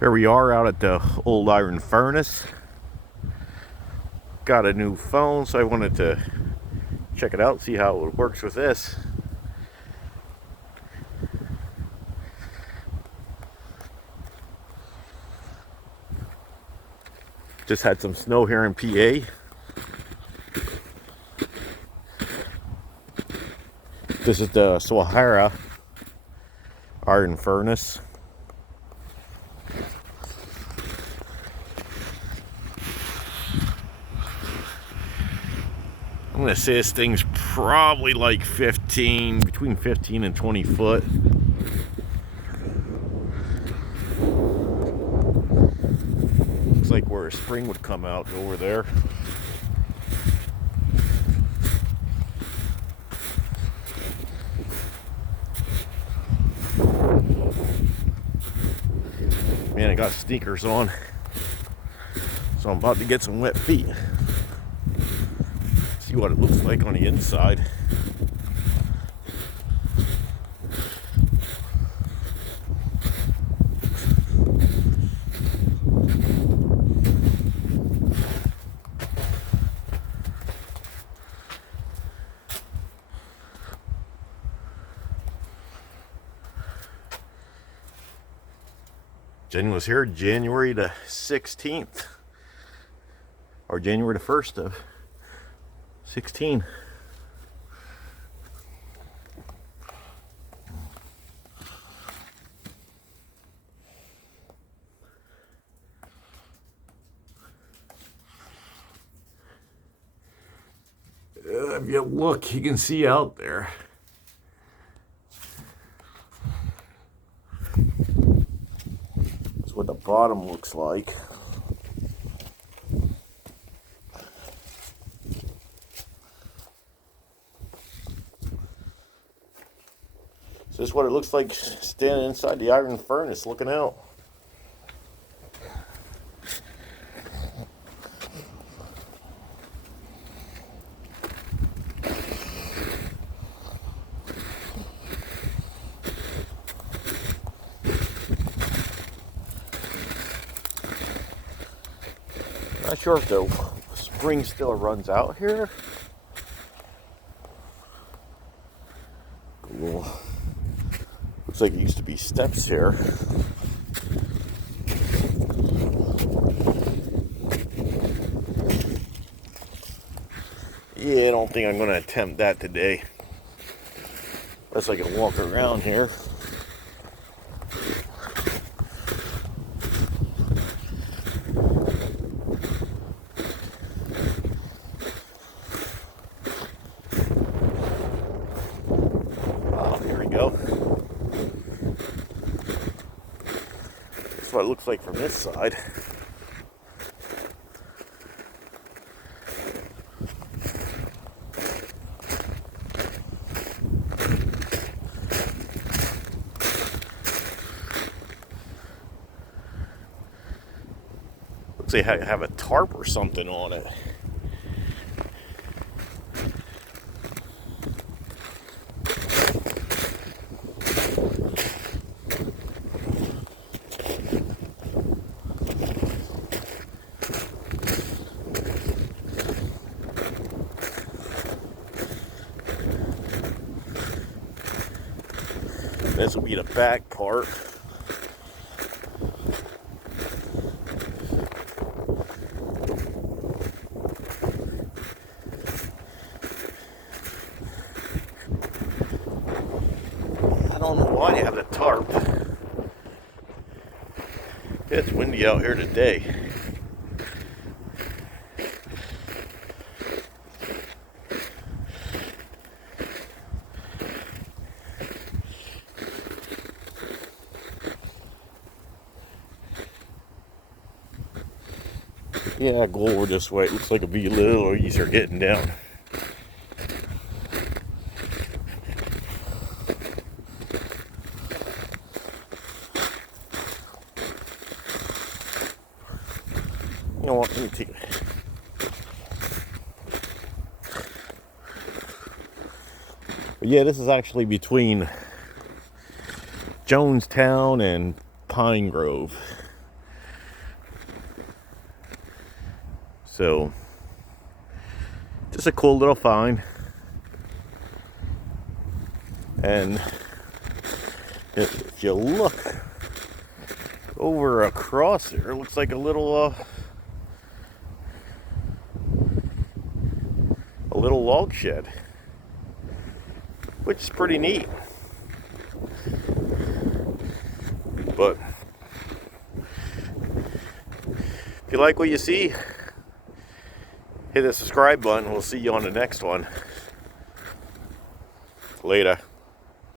Here we are out at the old iron furnace. Got a new phone, so I wanted to check it out, see how it works with this. Just had some snow here in PA. This is the Swahara iron furnace. I'm gonna say this thing's probably like between 15 and 20 foot. Looks like where a spring would come out over there. Man, I got sneakers on, so I'm about to get some wet feet. See what it looks like on the inside. Jen was here January the 16th, or January the 1st of 16. If you look, you can see out there. That's what the bottom looks like. So this is what it looks like standing inside the iron furnace looking out. Not sure if the spring still runs out here. Cool. Looks like it used to be steps here. Yeah, I don't think I'm going to attempt that today. Unless I can walk around here. Here we go. That's what it looks like from this side. Looks like they have a tarp or something on it. This will be the back part. I don't know why they have the tarp. It's windy out here today. Yeah, go over this way. It looks like it'll be a little easier getting down. You know what? Let me take it. But yeah, this is actually between Jonestown and Pine Grove. So just a cool little find. And if you look over across there, it looks like a little log shed, which is pretty neat. But if you like what you see, hit the subscribe button. We'll see you on the next one. Later.